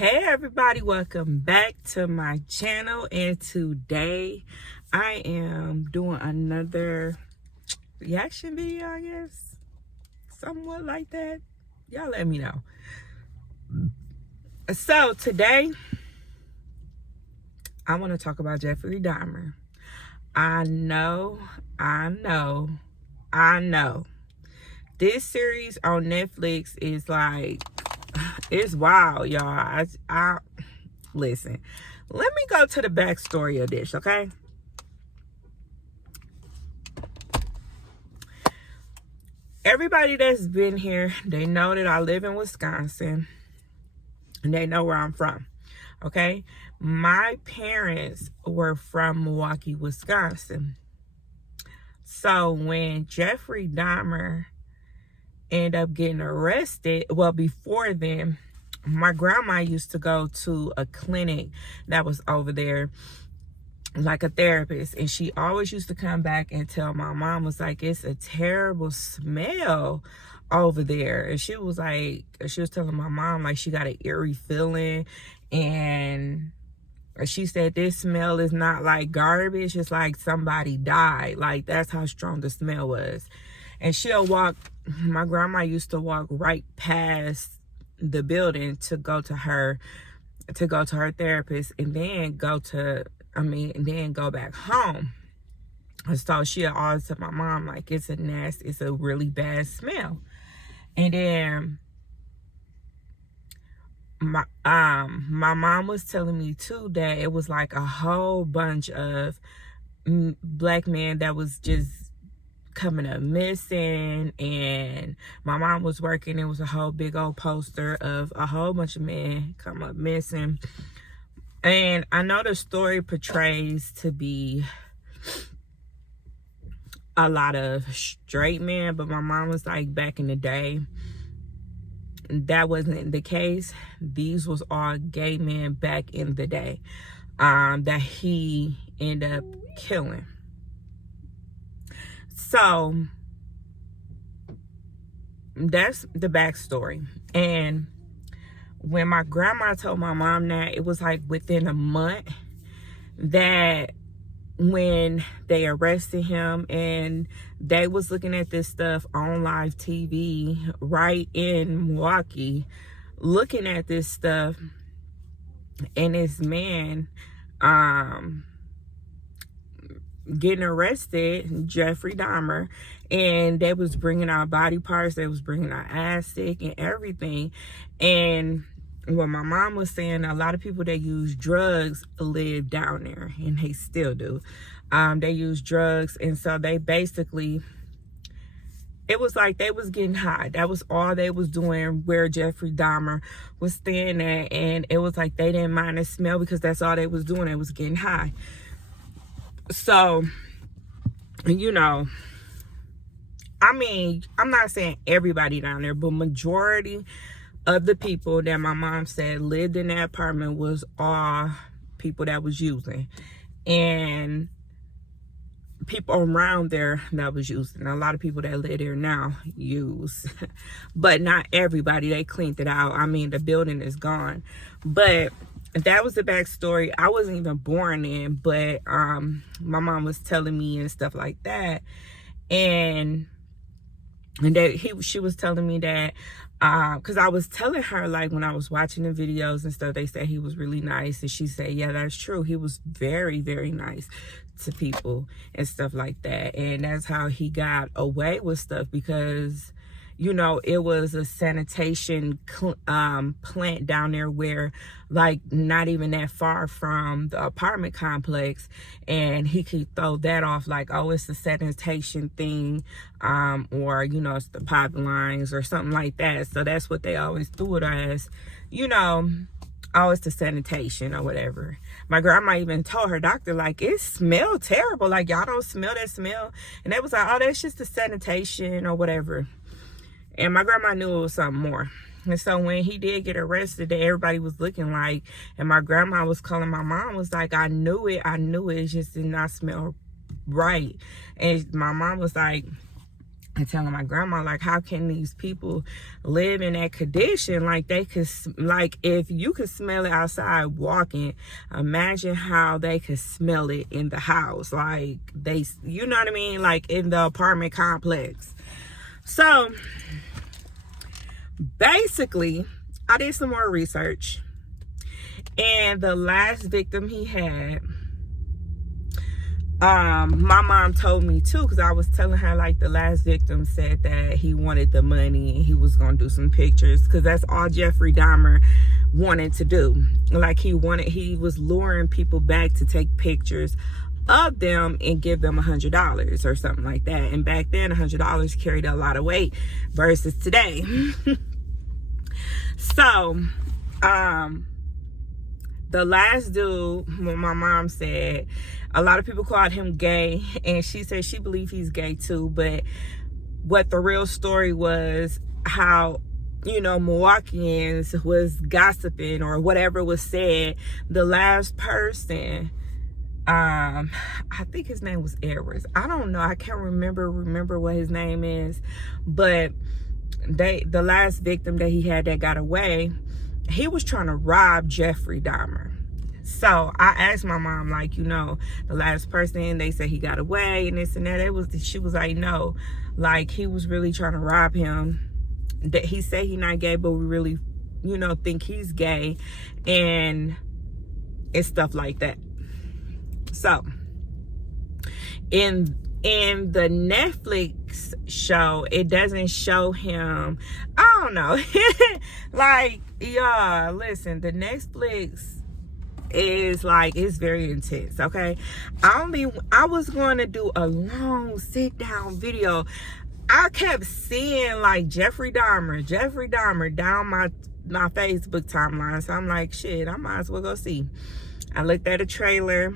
Hey everybody, welcome back to my channel, and today I am doing another reaction video, I guess, somewhat like that. Y'all let me know. So today I want to talk about Jeffery Dahmer. I know this series on Netflix is like, it's wild, y'all. I listen, let me go to the backstory of this, okay? Everybody that's been here, they know that I live in Wisconsin, and they know where I'm from, okay? My parents were from Milwaukee, Wisconsin. So when Jeffery Dahmer ended up getting arrested, well, before then, my grandma used to go to a clinic that was over there, like a therapist, and she always used to come back and tell my mom, was like, it's a terrible smell over there. And she was telling my mom, like, she got an eerie feeling, and she said this smell is not like garbage, it's like somebody died. Like, that's how strong the smell was. And my grandma used to walk right past the building to go to her therapist, and then go back home. And so she had always told my mom, like, it's a really bad smell. And then my mom was telling me too that it was like a whole bunch of black men that was just coming up missing. And my mom was working, it was a whole big old poster of a whole bunch of men come up missing. And I know the story portrays to be a lot of straight men, but my mom was like, back in the day, that wasn't the case. These was all gay men back in the day that he ended up killing. So that's the backstory. And when my grandma told my mom that, it was like within a month that when they arrested him, and they was looking at this stuff on live TV right in Milwaukee, looking at this stuff, and this man getting arrested, Jeffery Dahmer, and they was bringing out body parts, they was bringing out acid and everything. And what my mom was saying, a lot of people that use drugs live down there, and they still do. They use drugs, and so they basically, it was like they was getting high. That was all they was doing where Jeffery Dahmer was staying at, and it was like they didn't mind the smell because that's all they was doing. They was getting high. So, you know, I mean, I'm not saying everybody down there, but majority of the people that my mom said lived in that apartment was all people that was using, and people around there that was using. A lot of people that live there now use, but not everybody. They cleaned it out. I mean, the building is gone. But that was the backstory. I wasn't even born in, but my mom was telling me and stuff like that. And she was telling me that, because I was telling her, like, when I was watching the videos and stuff, they said he was really nice. And she said, yeah, that's true. He was very, very nice to people and stuff like that. And that's how he got away with stuff, because, you know, it was a sanitation plant down there where, like, not even that far from the apartment complex, and he could throw that off like, oh, it's the sanitation thing, or, you know, it's the pipelines or something like that. So that's what they always threw it as, you know, oh, it's the sanitation or whatever. My grandma even told her doctor, like, it smelled terrible, like, y'all don't smell that smell. And they was like, oh, that's just the sanitation or whatever. And my grandma knew it was something more. And so when he did get arrested, everybody was looking like, and my grandma was calling my mom, was like, I knew it, it just did not smell right. And my mom was like, and telling my grandma, like, how can these people live in that condition? Like, they could, like, if you could smell it outside walking, imagine how they could smell it in the house. Like, they, you know what I mean? Like, in the apartment complex. So, basically, I did some more research. And the last victim he had, my mom told me too, because I was telling her, like, the last victim said that he wanted the money and he was gonna do some pictures, because that's all Jeffrey Dahmer wanted to do. Like, he was luring people back to take pictures of them and give them $100 or something like that. And back then, $100 carried a lot of weight versus today. So the last dude, my mom said, a lot of people called him gay, and she said she believed he's gay too. But what the real story was, how, you know, Milwaukeeans was gossiping or whatever was said. The last person, I think his name was Edwards. I don't know. I can't remember what his name is. But the last victim that he had that got away, he was trying to rob Jeffrey Dahmer. So I asked my mom, like, you know, the last person, they said he got away and this and that. She was like, no, like, he was really trying to rob him. That he said he not gay, but we really, you know, think he's gay, and it's stuff like that. So in the Netflix show, it doesn't show him. I don't know. Like, y'all, listen, the Netflix is like, it's very intense, okay? I was going to do a long sit down video. I kept seeing, like, Jeffrey Dahmer down my Facebook timeline. So I'm like, shit, I might as well go see. I looked at a trailer,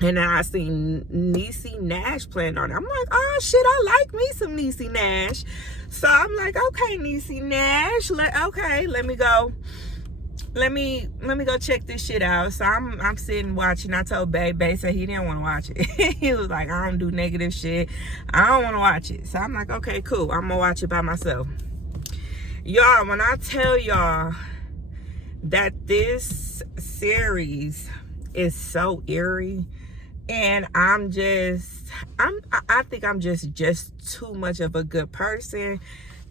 and then I seen Niecy Nash playing on it. I'm like, oh shit, I like me some Niecy Nash. So I'm like, okay, Niecy Nash, let me go. Let me go check this shit out. So I'm sitting watching. I told Babe said he didn't want to watch it. He was like, I don't do negative shit. I don't want to watch it. So I'm like, okay, cool. I'm gonna watch it by myself. Y'all, when I tell y'all that this series is so eerie, and I think I'm just too much of a good person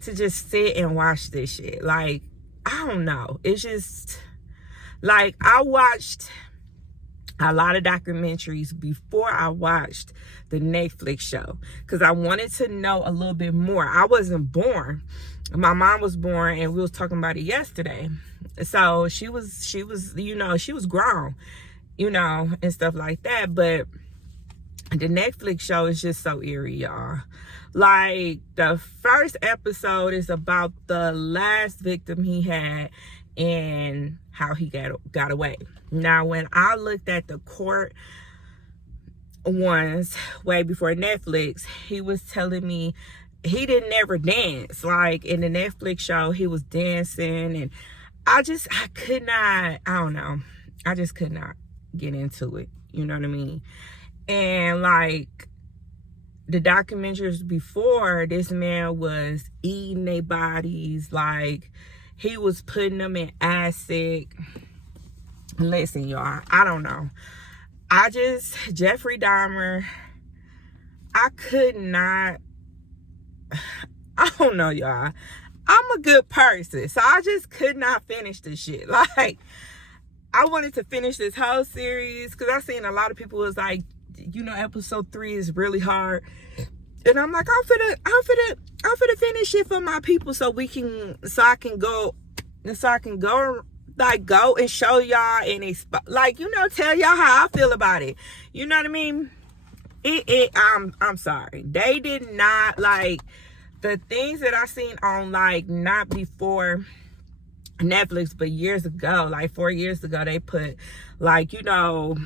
to just sit and watch this shit. Like, I don't know. It's just, like, I watched a lot of documentaries before I watched the Netflix show, because I wanted to know a little bit more. I wasn't born. My mom was born, and we was talking about it yesterday. So she was, you know, she was grown, you know, and stuff like that. But the Netflix show is just so eerie, y'all. Like, the first episode is about the last victim he had and how he got away. Now, when I looked at the court ones way before Netflix, he was telling me he didn't ever dance. Like, in the Netflix show, he was dancing, and I could not, I don't know. I just could not get into it. You know what I mean? And, like, the documentaries before, this man was eating their bodies. Like, he was putting them in acid. Listen, y'all, I don't know. Jeffrey Dahmer, I could not, I don't know, y'all. I'm a good person, so I just could not finish this shit. Like, I wanted to finish this whole series, because I seen a lot of people was like, you know, episode 3 is really hard, and I'm like, I'm finna finish it for my people, so I can go, like, go and show y'all and like, you know, tell y'all how I feel about it. You know what I mean? I'm sorry, they did not, like, the things that I seen on, like, not before Netflix, but years ago, like 4 years ago, they put, like, you know,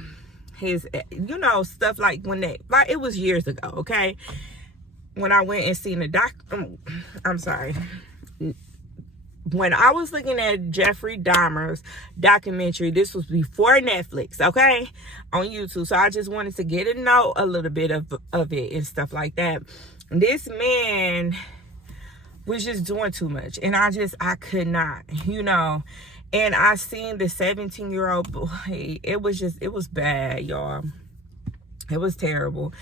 his, you know, stuff like when they, like, it was years ago, okay, when I went and seen the I'm sorry, when I was looking at Jeffrey Dahmer's documentary, this was before Netflix, okay, on YouTube. So I just wanted to get to know a little bit of it and stuff like that. this man was just doing too much. And I could not, And I seen the 17-year-old boy. It was bad, y'all. It was terrible.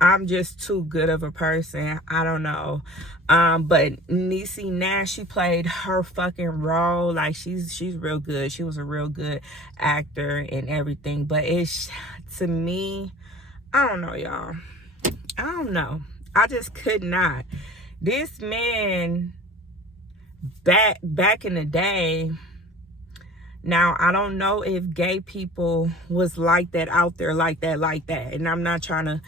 I'm just too good of a person. I don't know. But Niecy Nash, she played her fucking role. Like, she's real good. She was a real good actor and everything. But to me, I don't know, y'all. I don't know. I just could not. This man, back in the day, now, I don't know if gay people was like that out there, like that. And I'm not trying to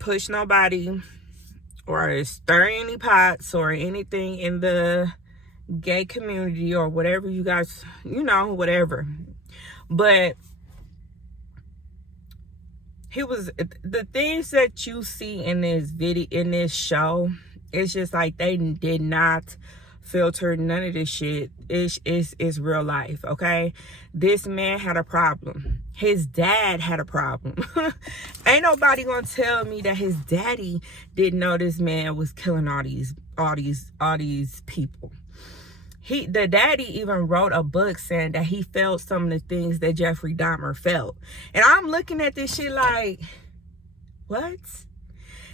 push nobody or stir any pots or anything in the gay community or whatever you guys, whatever. But the things that you see in this video, in this show, it's just like they did not filter none of this shit. It's real life, okay? This man had a problem. His dad had a problem. Ain't nobody gonna tell me that his daddy didn't know this man was killing all these people. The daddy even wrote a book saying that he felt some of the things that Jeffrey Dahmer felt. And I'm looking at this shit like, what?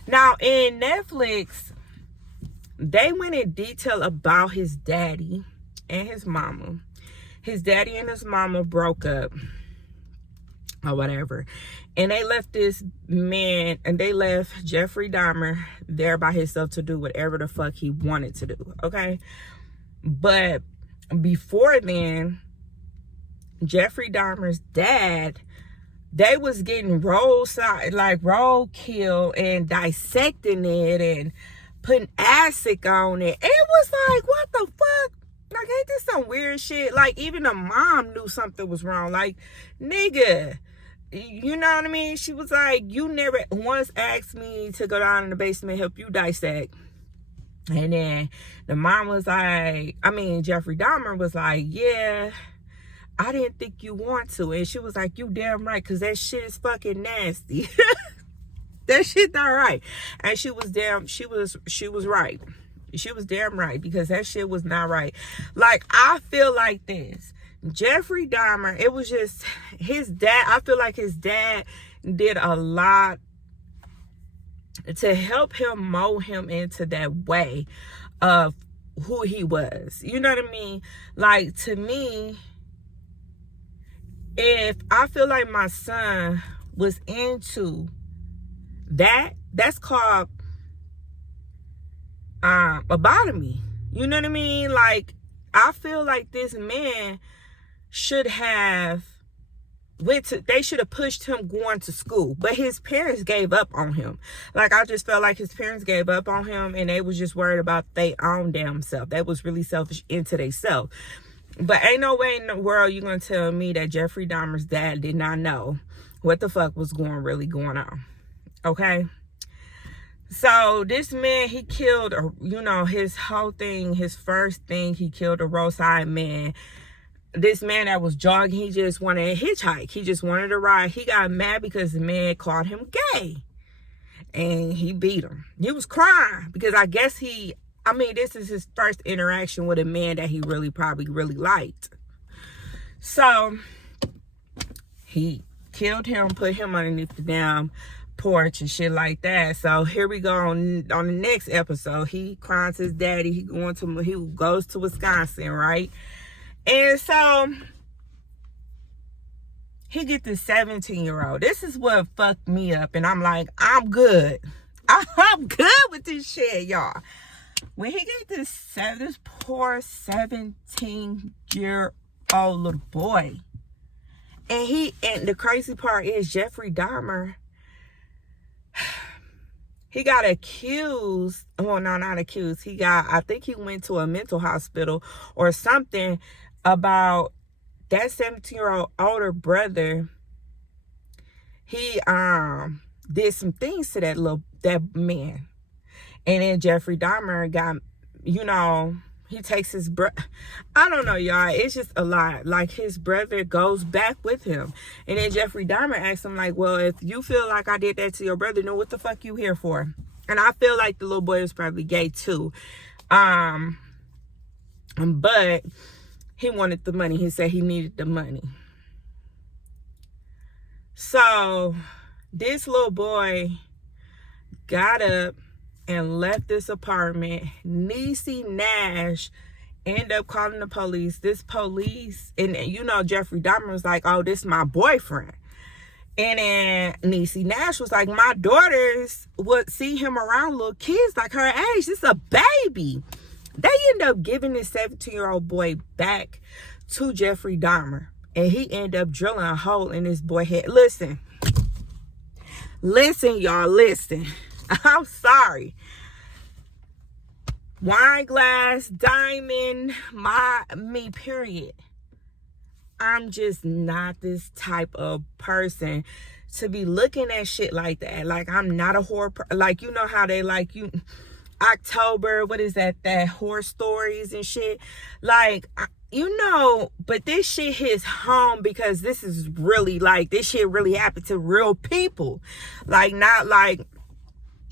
Now, in Netflix, they went in detail about his daddy and his mama. His daddy and his mama broke up or whatever. And they left this man, and they left Jeffrey Dahmer there by himself to do whatever the fuck he wanted to do, okay? But before then, Jeffrey Dahmer's dad, they was getting roll kill and dissecting it and putting acid on it. It was like, what the fuck? Like, ain't this some weird shit? Like, even the mom knew something was wrong. Like, nigga, you know what I mean? She was like, you never once asked me to go down in the basement and help you dissect. And then the mom was like, Jeffrey Dahmer was like, yeah, I didn't think you want to. And she was like, you damn right, because that shit is fucking nasty. That shit not right. And she was right. She was damn right, because that shit was not right. Like, I feel like this. Jeffrey Dahmer, it was just his dad. I feel like his dad did a lot to help him mold him into that way of who he was. You know what I mean? Like, to me, if I feel like my son was into that's called lobotomy. You know what I mean? Like, I feel like this man should have they should have pushed him going to school, but his parents gave up on him. Like, I just felt like his parents gave up on him, and they was just worried about their own damn self. They was really selfish into themselves. But ain't no way in the world you gonna tell me that Jeffrey Dahmer's dad did not know what the fuck was really going on. Okay? So this man, he killed, his whole thing, his first thing, he killed a roadside man. This man that was jogging, he just wanted to hitchhike. He just wanted to ride. He got mad because the man called him gay. And he beat him. He was crying because I guess this is his first interaction with a man that he probably really liked. So he killed him, put him underneath the damn porch and shit like that. So here we go on the next episode. He cries his daddy. He goes to Wisconsin, right? And so he get this 17-year-old. This is what fucked me up. And I'm like, I'm good. I'm good with this shit, y'all. When he get this poor 17-year-old little boy. And the crazy part is Jeffrey Dahmer, he got accused. Well, no, not accused. I think he went to a mental hospital or something about that 17-year-old older brother. He did some things to that man. And then Jeffrey Dahmer got, He takes his I don't know, y'all. It's just a lot. Like, his brother goes back with him. And then Jeffrey Dahmer asks him, like, well, if you feel like I did that to your brother, then what the fuck you here for? And I feel like the little boy was probably gay too. But he wanted the money. He said he needed the money. So this little boy got up and left this apartment. Niecy Nash ended up calling the police. This police, and you know, Jeffrey Dahmer was like, oh, this is my boyfriend. And then Niecy Nash was like, my daughters would see him around little kids like her age. This is a baby. They end up giving this 17-year-old boy back to Jeffrey Dahmer. And he ended up drilling a hole in this boy's head. Listen, y'all, listen. I'm sorry. Wine glass, diamond, me, period. I'm just not this type of person to be looking at shit like that. Like, I'm not a horror. Like, you know how they like you. October, what is that horror stories and shit. Like, you know, but this shit hits home because this is really, like, this shit really happened to real people. Like, not like.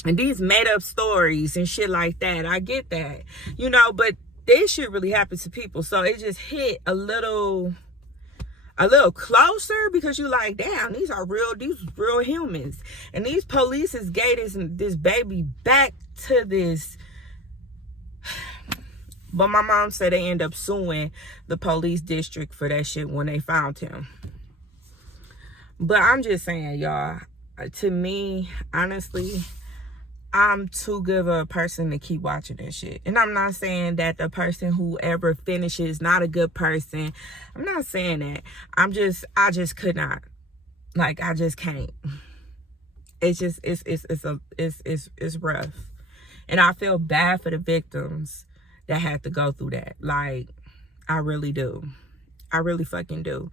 And these made up stories and shit like that. I get that. You know, but this shit really happened to people. So it just hit a little closer because you like, damn, these real humans. And these police is gave this baby back to this. But my mom said they end up suing the police district for that shit when they found him. But I'm just saying, y'all, to me, honestly, I'm too good of a person to keep watching this shit. And I'm not saying that the person who ever finishes is not a good person. I'm not saying that. I just could not. Like, I just can't. It's just, it's rough. And I feel bad for the victims that had to go through that. Like, I really do. I really fucking do.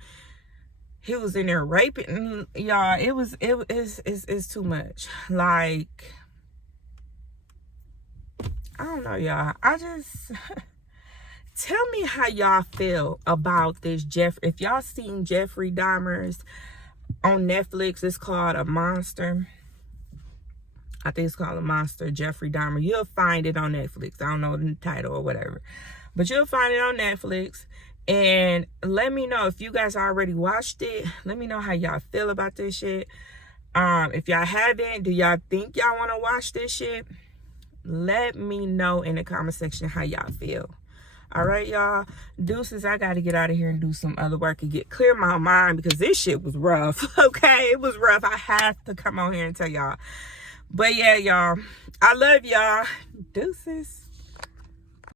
He was in there raping, y'all. It's too much. Like, I don't know, y'all. I just tell me how y'all feel about this if y'all seen Jeffrey Dahmer's on Netflix. It's called A Monster. I think it's called A Monster, Jeffrey Dahmer. You'll find it on Netflix. I don't know the title or whatever, but you'll find it on Netflix. And let me know if you guys already watched it. Let me know how y'all feel about this shit. If y'all haven't, do y'all think y'all want to watch this shit? Let me know in the comment section how y'all feel. All right, y'all. Deuces, I got to get out of here and do some other work and clear my mind because this shit was rough. Okay, it was rough. I have to come on here and tell y'all. But yeah, y'all, I love y'all. Deuces.